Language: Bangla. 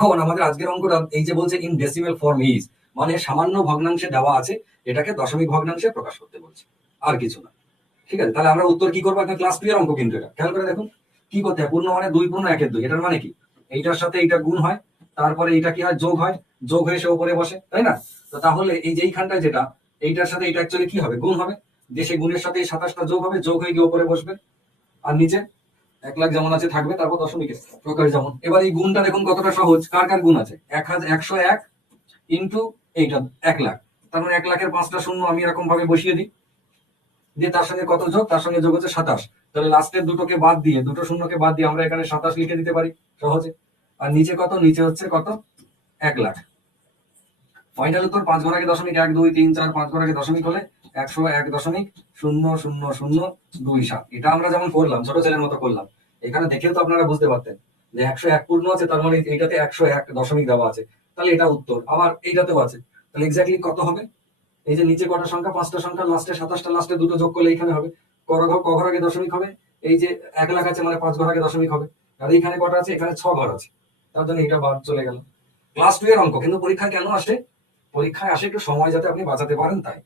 এখন আমাদের আজকের অঙ্কটা এই যে বলছে ইন ডেসিমেল ফর্ম ইজ মানে সামান্য ভগ্নাংশে দেওয়া আছে, এটাকে দশমিক ভগ্নাংশে প্রকাশ করতে বলছে। আর কিছু না। ঠিক আছে? তাহলে আমরা উত্তর কি করব? একটা ক্লাস টু এর অঙ্ক কিন্তু এটা। খেয়াল করে দেখুন। কি করতে হয়? পূর্ণ মানে দুই, পূর্ণ একের দুই। এটার মানে কি? এইটার সাথে এইটা গুণ হয়, তারপরে এইটা কি হয়? যোগ হয়। যোগ হয়ে সে উপরে বসে, তাই না? তো তাহলে এই যে এইখানটায় যেটা, এইটার সাথে এটা অ্যাকচুয়ালি কি হবে? গুণ হবে। সেই গুণের সাথে সাতাশটা যোগ হবে। যোগ হয়ে গিয়ে উপরে বসবে। আর নিচে? এক লাখ যেমন আছে, থাকবে, তারপর দশমিকে প্রকাশ যেমন। এবার এই গুণটা দেখুন কতটা সহজ, কার কার গুণ আছে? এক হাজার একশো এক ইন্টু এইটা, এক লাখ। তার মানে এক লাখের পাঁচটা শূন্য আমি এরকম ভাবে বসিয়ে দিই। দিয়ে তার সঙ্গে কত যোগ? তার সঙ্গে যোগ হচ্ছে সাতাশ। তাহলে লাস্টের দুটোকে বাদ দিয়ে, দুটো শূন্যকে বাদ দিয়ে আমরা এখানে সাতাশ লিখে দিতে পারি, সহজে। আর নিচে কত? নিচে হচ্ছে কত? এক লাখ। ফাইনাল উত্তর পাঁচ ঘর আগে দশমিক এক, দুই, তিন, চার, পাঁচ ঘর আগে দশমিক হলে একশো এক দশমিক শূন্য শূন্য শূন্য দুই সাত। এটা আমরা যেমন করলাম, ছোট ছেলের মতো করলাম। এখানে দেখেও তো আপনারা বুঝতে পারতেন যে একশো এক পূর্ণ আছে, তার মানে এইটাতে একশো এক দশমিক দেওয়া আছে। তাহলে এটা উত্তর, আবার এইটাতেও আছে। তাহলে এক্স্যাক্টলি কত হবে? এই যে নিচে কটা সংখ্যা, পাঁচটা সংখ্যা লাস্টে সাতাশটা লাস্টে দুটো যোগ করলে এখানে হবে। ক ঘর আগে দশমিক হবে, এই যে এক লাখ আছে মানে পাঁচ ঘর আগে দশমিক হবে। আর এইখানে কটা আছে? এখানে ছ ঘর আছে। তার জন্য এটা বাদ চলে গেল। ক্লাস টু এর অঙ্ক, কিন্তু পরীক্ষায় কেন আসে? পরীক্ষায় আসে একটু সময় যাতে আপনি বাঁচাতে পারেন তাই।